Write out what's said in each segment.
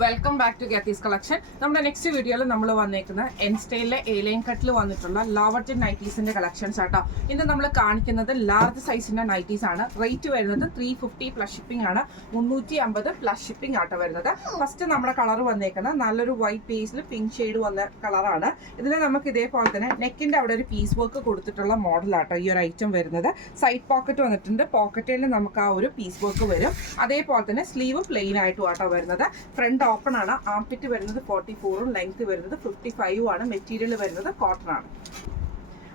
Welcome back to ഗെത്തീസ് collection. നമ്മുടെ next വീഡിയോയിൽ നമ്മൾ വന്നേക്കുന്ന എൻ സ്റ്റൈലിലെ എ ലൈൻ കട്ടിൽ വന്നിട്ടുള്ള ലോ ബഡ്ജറ്റ് നൈറ്റീസിന്റെ കളക്ഷൻസ് ആട്ടോ. ഇന്ന് നമ്മൾ കാണിക്കുന്നത് ലാർജ് സൈസിന്റെ നൈറ്റീസ് ആണ്. റേറ്റ് വരുന്നത് 350 പ്ലസ് ഷിപ്പിംഗ് ആണ്. 350 പ്ലസ് ഷിപ്പിംഗ് ആട്ടോ വരുന്നത്. ഫസ്റ്റ് നമ്മുടെ കളർ വന്നേക്കുന്നത് നല്ലൊരു വൈറ്റ് പേസിൽ പിങ്ക് ഷെയ്ഡ് വന്ന കളറാണ്. ഇതിൽ നമുക്ക് ഇതേപോലെ തന്നെ നെക്കിന്റെ അവിടെ ഒരു പീസ് വർക്ക് കൊടുത്തിട്ടുള്ള മോഡലാട്ടോ ഈ ഒരു ഐറ്റം വരുന്നത്. സൈഡ് പോക്കറ്റ് വന്നിട്ടുണ്ട്. പോക്കറ്റിൽ നമുക്ക് ആ ഒരു പീസ് വർക്ക് വരും. അതേപോലെ തന്നെ സ്ലീവ് പ്ലെയിൻ ആയിട്ടും ആട്ടോ വരുന്നത്. ഫ്രണ്ട് ഓപ്പൺ ആണ്. ആംപിറ്റ് വരുന്നത് 44ഉം ലെങ്ത് വരുന്നത് 55ഉം ആണ്. മെറ്റീരിയൽ വരുന്നത് കോട്ടൺ ആണ്.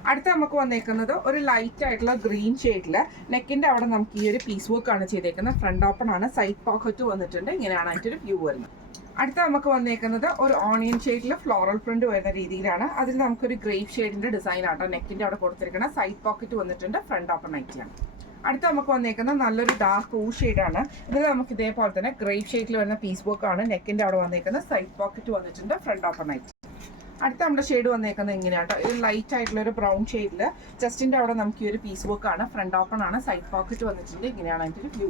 അടുത്ത നമുക്ക് വന്നേക്കുന്നത് ഒരു ലൈറ്റ് ആയിട്ടുള്ള ഗ്രീൻ ഷെയ്ഡില് നെക്കിന്റെ അവിടെ നമുക്ക് ഈ ഒരു പീസ് വർക്ക് ആണ് ചെയ്തേക്കുന്നത്. ഫ്രണ്ട് ഓപ്പൺ ആണ്. സൈഡ് പോക്കറ്റ് വന്നിട്ടുണ്ട്. ഇങ്ങനെയാണ് അതിന്റെ ഒരു വ്യൂ വരുന്നത്. അടുത്ത നമുക്ക് വന്നേക്കുന്നത് ഒരു ഓണിയൻ ഷെയ്ഡിൽ ഫ്ലോറൽ പ്രിന്റ് വരുന്ന രീതിയിലാണ്. അതിൽ നമുക്കൊരു ഗ്രേപ്പ് ഷെയ്ഡിന്റെ ഡിസൈൻ ആട്ടോ നെക്കിന്റെ അവിടെ കൊടുത്തിരിക്കുന്നത്. സൈഡ് പോക്കറ്റ് വന്നിട്ടുണ്ട്. ഫ്രണ്ട് ഓപ്പൺ ആയിട്ടാണ്. അടുത്ത നമുക്ക് വന്നേക്കുന്നത് നല്ലൊരു ഡാർക്ക് റൂ ഷെയ്ഡാണ്. ഇതിൽ നമുക്ക് ഇതേപോലെ തന്നെ ഗ്രേപ്പ് ഷെയ്ഡിൽ വരുന്ന പീസ് വർക്ക് ആണ്. നെക്കിന്റെ അവിടെ വന്നേക്കുന്നത്. സൈഡ് പോക്കറ്റ് വന്നിട്ടുണ്ട്. ഫ്രണ്ട് ഓപ്പൺ ആയിട്ട്. അടുത്ത നമ്മുടെ ഷെയ്ഡ് വന്നേക്കുന്നത് ഇങ്ങനെയാട്ടോ. ഇത് ലൈറ്റ് ആയിട്ടുള്ള ഒരു ബ്രൗൺ ഷെയ്ഡിൽ ചെസ്റ്റിന്റെ അവിടെ നമുക്ക് ഈ ഒരു പീസ് വർക്ക് ആണ്. ഫ്രണ്ട് ഓപ്പൺ ആണ്. സൈഡ് പോക്കറ്റ് വന്നിട്ടുണ്ട്. ഇങ്ങനെയാണ് അതിന്റെ ഒരു വ്യൂ.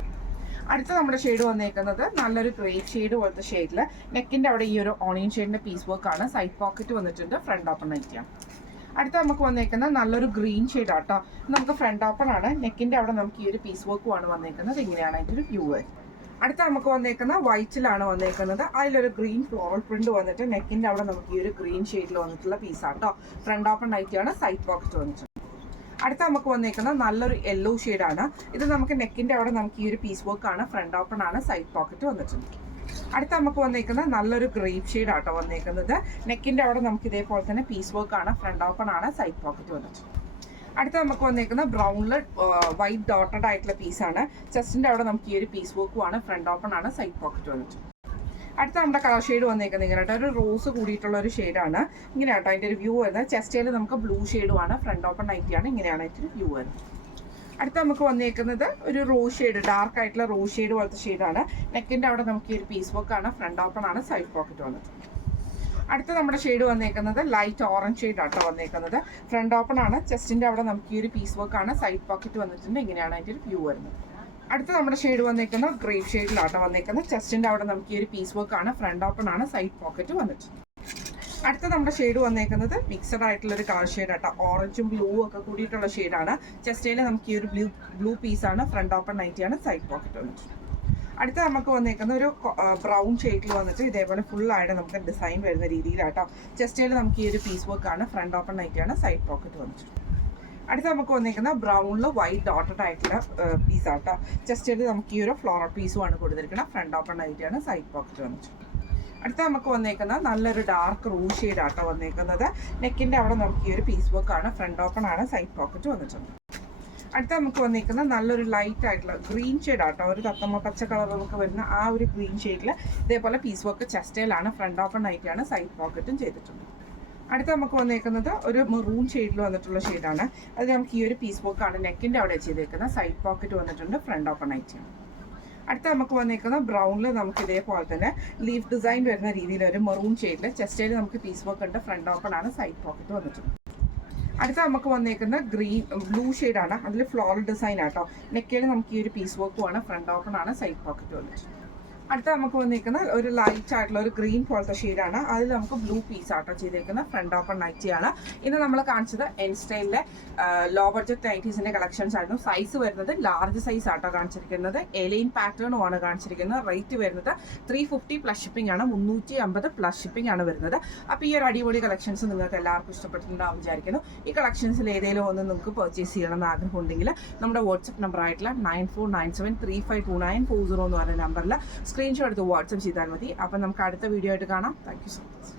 അടുത്ത നമ്മുടെ ഷെയ്ഡ് വന്നേക്കുന്നത് നല്ലൊരു ഗ്രേപ്പ് ഷെയ്ഡ് പോലത്തെ ഷെയ്ഡിൽ നെക്കിന്റെ അവിടെ ഈ ഒരു ഓണിയൻ ഷെയ്ഡിന്റെ പീസ് വർക്ക് ആണ്. സൈഡ് പോക്കറ്റ് വന്നിട്ടുണ്ട്. ഫ്രണ്ട് ഓപ്പൺ ആയിട്ടാണ്. അടുത്ത നമുക്ക് വന്നേക്കുന്ന നല്ലൊരു ഗ്രീൻ ഷെയ്ഡ് ആട്ടോ. നമുക്ക് ഫ്രണ്ട് ഓപ്പൺ ആണ്. നെക്കിന്റെ അവിടെ നമുക്ക് ഈ ഒരു പീസ് വർക്കും ആണ് വന്നേക്കുന്നത്. ഇങ്ങനെയാണ് അതിന്റെ ഒരു വ്യൂ. അടുത്ത നമുക്ക് വന്നേക്കുന്ന വൈറ്റിലാണ് വന്നേക്കുന്നത്. അതിലൊരു ഗ്രീൻ ഫ്ലോറൽ പ്രിന്റ് വന്നിട്ട് നെക്കിന്റെ അവിടെ നമുക്ക് ഈ ഒരു ഗ്രീൻ ഷെയ്ഡിൽ വന്നിട്ടുള്ള പീസ് ആട്ടോ. ഫ്രണ്ട് ഓപ്പൺ ആയിട്ടാണ്. സൈഡ് പോക്കറ്റ് വന്നിട്ടുണ്ട്. അടുത്ത നമുക്ക് വന്നേക്കുന്നത് നല്ലൊരു യെല്ലോ ഷെയ്ഡാണ്. ഇത് നമുക്ക് നെക്കിന്റെ അവിടെ നമുക്ക് ഈ ഒരു പീസ് വർക്ക് ആണ്. ഫ്രണ്ട് ഓപ്പൺ ആണ്. സൈഡ് പോക്കറ്റ് വന്നിട്ടുണ്ട്. അടുത്ത നമുക്ക് വന്നേക്കുന്നത് നല്ലൊരു ഗ്രേപ്പ് ഷെയ്ഡ് ആട്ടോ വന്നേക്കുന്നത്. നെക്കിന്റെ അവിടെ നമുക്ക് ഇതേപോലെ തന്നെ പീസ് വർക്ക് ആണ്. ഫ്രണ്ട് ഓപ്പൺ ആണ്. സൈഡ് പോക്കറ്റ് വന്നിട്ടുണ്ട്. അടുത്ത നമുക്ക് വന്നേക്കുന്ന ബ്രൗണില് വൈറ്റ് ഡോട്ടഡ് ആയിട്ടുള്ള പീസാണ്. ചെസ്റ്റിന്റെ അവിടെ നമുക്ക് ഈ ഒരു പീസ് വർക്കും ആണ്. ഫ്രണ്ട് ഓപ്പൺ ആണ്. സൈഡ് പോക്കറ്റ് വന്നിട്ടുണ്ട്. അടുത്ത നമ്മുടെ കളർ ഷെയ്ഡ് വന്നേക്കുന്നത് ഇങ്ങനെ ഒരു റോസ് കൂടിയിട്ടുള്ള ഒരു ഷെയ്ഡാണ്. ഇങ്ങനെ ആട്ടോ അതിന്റെ ഒരു വ്യൂ വരുന്നത്. ചെസ്റ്റിൽ നമുക്ക് ബ്ലൂ ഷെയ്ഡുമാണ്. ഫ്രണ്ട് ഓപ്പൺ ആയിട്ടാണ്. ഇങ്ങനെയാണ് അതിന്റെ ഒരു വ്യൂ വരുന്നത്. അടുത്ത നമുക്ക് വന്നേക്കുന്നത് ഒരു റോസ് ഷെയ്ഡ്, ഡാർക്ക് ആയിട്ടുള്ള റോസ് ഷെയ്ഡ് പോലത്തെ ഷെയ്ഡാണ്. നെക്കിന്റെ അവിടെ നമുക്ക് ഈ ഒരു പീസ് വർക്ക് ആണ്. ഫ്രണ്ട് ഓപ്പൺ ആണ്. സൈഡ് പോക്കറ്റ് വന്നിട്ട്. അടുത്ത നമ്മുടെ ഷെയ്ഡ് വന്നേക്കുന്നത് ലൈറ്റ് ഓറഞ്ച് ഷെയ്ഡ് ആട്ടോ വന്നേക്കുന്നത്. ഫ്രണ്ട് ഓപ്പൺ ആണ്. ചെസ്റ്റിന്റെ അവിടെ നമുക്ക് ഈ ഒരു പീസ് വർക്ക് ആണ്. സൈഡ് പോക്കറ്റ് വന്നിട്ടുണ്ട്. ഇങ്ങനെയാണ് അതിന്റെ ഒരു വ്യൂ വരുന്നത്. അടുത്ത നമ്മുടെ ഷെയ്ഡ് വന്നേക്കുന്നത് ഗ്രേപ്പ് ഷെയ്ഡിലാട്ടോ വന്നേക്കുന്നത്. ചെസ്റ്റിന്റെ അവിടെ നമുക്ക് ഈ ഒരു പീസ് വർക്ക് ആണ്. ഫ്രണ്ട് ഓപ്പൺ ആണ്. സൈഡ് പോക്കറ്റ് വന്നിട്ടുണ്ട്. അടുത്ത നമ്മുടെ ഷെയ്ഡ് വന്നേക്കുന്നത് മിക്സഡ് ആയിട്ടുള്ള ഒരു കളർ ഷെയ്ഡ് ആട്ടോ. ഓറഞ്ചും ബ്ലൂവും ഒക്കെ കൂടിയിട്ടുള്ള ഷെയ്ഡാണ്. ചെസ്റ്റയിൽ നമുക്ക് ഈ ഒരു ബ്ലൂ പീസാണ്. ഫ്രണ്ട് ഓപ്പൺ നൈറ്റിയാണ്. സൈഡ് പോക്കറ്റ് വന്നിട്ട്. അടുത്ത നമുക്ക് വന്നേക്കുന്ന ഒരു ബ്രൗൺ ഷെയ്ഡിൽ വന്നിട്ട് ഇതേപോലെ ഫുൾ ആയിട്ട് നമുക്ക് ഡിസൈൻ വരുന്ന രീതിയിലാട്ടോ. ചെസ്റ്റയിൽ നമുക്ക് ഈ ഒരു പീസ് വർക്ക് ആണ്. ഫ്രണ്ട് ഓപ്പൺ നൈറ്റിയാണ്. സൈഡ് പോക്കറ്റ് വന്നിട്ട്. അടുത്ത നമുക്ക് വന്നേക്കുന്ന ബ്രൗണിൽ വൈറ്റ് ഡോട്ടഡ് ആയിട്ടുള്ള പീസാട്ടോ. ചെസ്റ്റയിൽ നമുക്ക് ഈ ഒരു ഫ്ലോറൽ പീസുമാണ് കൊടുത്തിരിക്കുന്നത്. ഫ്രണ്ട് ഓപ്പൺ നൈറ്റിയാണ്. സൈഡ് പോക്കറ്റ് വന്നിട്ട്. അടുത്ത നമുക്ക് വന്നേക്കുന്നത് നല്ലൊരു ഡാർക്ക് റൂ ഷെയ്ഡ് ആട്ടോ വന്നേക്കുന്നത്. നെക്കിന്റെ അവിടെ നമുക്ക് ഈ ഒരു പീസ് വർക്ക് ആണ്. ഫ്രണ്ട് ഓപ്പൺ ആണ്. സൈഡ് പോക്കറ്റ് വന്നിട്ടുണ്ട്. അടുത്ത നമുക്ക് വന്നേക്കുന്നത് നല്ലൊരു ലൈറ്റ് ആയിട്ടുള്ള ഗ്രീൻ ഷെയ്ഡ് ആട്ടോ. ഒരു തത്തമ്മ പച്ച കളർ നമുക്ക് വരുന്ന ആ ഒരു ഗ്രീൻ ഷെയ്ഡിൽ ഇതേപോലെ പീസ് വർക്ക് ചെസ്റ്റയിലാണ്. ഫ്രണ്ട് ഓപ്പൺ ആയിട്ടാണ്. സൈഡ് പോക്കറ്റും ചെയ്തിട്ടുണ്ട്. അടുത്ത നമുക്ക് വന്നേക്കുന്നത് ഒരു മെറൂൺ ഷെയ്ഡിൽ വന്നിട്ടുള്ള ഷെയ്ഡാണ്. അത് നമുക്ക് ഈ ഒരു പീസ് വർക്ക് ആണ് നെക്കിന്റെ അവിടെ ചെയ്തേക്കുന്നത്. സൈഡ് പോക്കറ്റ് വന്നിട്ടുണ്ട്. ഫ്രണ്ട് ഓപ്പൺ ആയിട്ടാണ്. അടുത്ത നമുക്ക് വന്നേക്കുന്ന ബ്രൗണിൽ നമുക്ക് ഇതേപോലെ തന്നെ ലീഫ് ഡിസൈൻ വരുന്ന രീതിയിൽ ഒരു മെറൂൺ ഷെയ്ഡിൽ ചെസ്റ്റയിൽ നമുക്ക് പീസ് വർക്ക് ഉണ്ട്. ഫ്രണ്ട് ഓപ്പൺ ആണ്. സൈഡ് പോക്കറ്റ് വന്നിട്ടുണ്ട്. അടുത്ത നമുക്ക് വന്നേക്കുന്ന ബ്ലൂ ഷെയ്ഡാണ്. അതിൽ ഫ്ലോറൽ ഡിസൈൻ ആട്ടോ. നെക്കിൽ നമുക്ക് ഈ ഒരു പീസ് വർക്കും ആണ്. ഫ്രണ്ട് ഓപ്പൺ ആണ്. സൈഡ് പോക്കറ്റ് വന്നിട്ടുണ്ട്. അടുത്ത നമുക്ക് വന്നിരിക്കുന്ന ഒരു ലൈറ്റ് ആയിട്ടുള്ള ഒരു ഗ്രീൻ പോലത്തെ ഷെയ്ഡാണ്. അതിൽ നമുക്ക് ബ്ലൂ പീസ് ആട്ടോ ചെയ്തേക്കുന്നത്. ഫ്രണ്ട് ഓപ്പൺ നൈറ്റിയാണ്. ഇന്ന് നമ്മൾ കാണിച്ചത് എൻ സ്റ്റൈലിലെ ലോ ബഡ്ജറ്റ് നൈറ്റീസിന്റെ കളക്ഷൻസ് ആയിരുന്നു. സൈസ് വരുന്നത് ലാർജ് സൈസ് ആട്ടോ കാണിച്ചിരിക്കുന്നത്. എലൈൻ പാറ്റേണും ആണ് കാണിച്ചിരിക്കുന്നത്. റേറ്റ് വരുന്നത് 350 പ്ലസ് ഷിപ്പിംഗ് ആണ്. 350 പ്ലസ് ഷിപ്പിംഗ് ആണ് വരുന്നത്. അപ്പോൾ ഈ ഒരു അടിപൊളി കളക്ഷൻസ് നിങ്ങൾക്ക് എല്ലാവർക്കും ഇഷ്ടപ്പെട്ടിട്ടുണ്ടാവും വിചാരിക്കുന്നു. ഈ കളക്ഷൻസിൽ ഏതെങ്കിലും ഒന്ന് നിങ്ങൾക്ക് പർച്ചേസ് ചെയ്യണമെന്ന് ആഗ്രഹം ഉണ്ടെങ്കിൽ നമ്മുടെ വാട്സ്ആപ്പ് നമ്പർ ആയിട്ടുള്ള 9497352940 എന്ന് പറയുന്ന നമ്പറിൽ സ്ക്രീൻഷോട്ട് എടുത്ത് വാട്സ്ആപ്പ് ചെയ്താൽ മതി. അപ്പം നമുക്ക് അടുത്ത വീഡിയോ ആയിട്ട് കാണാം. Thank you so much.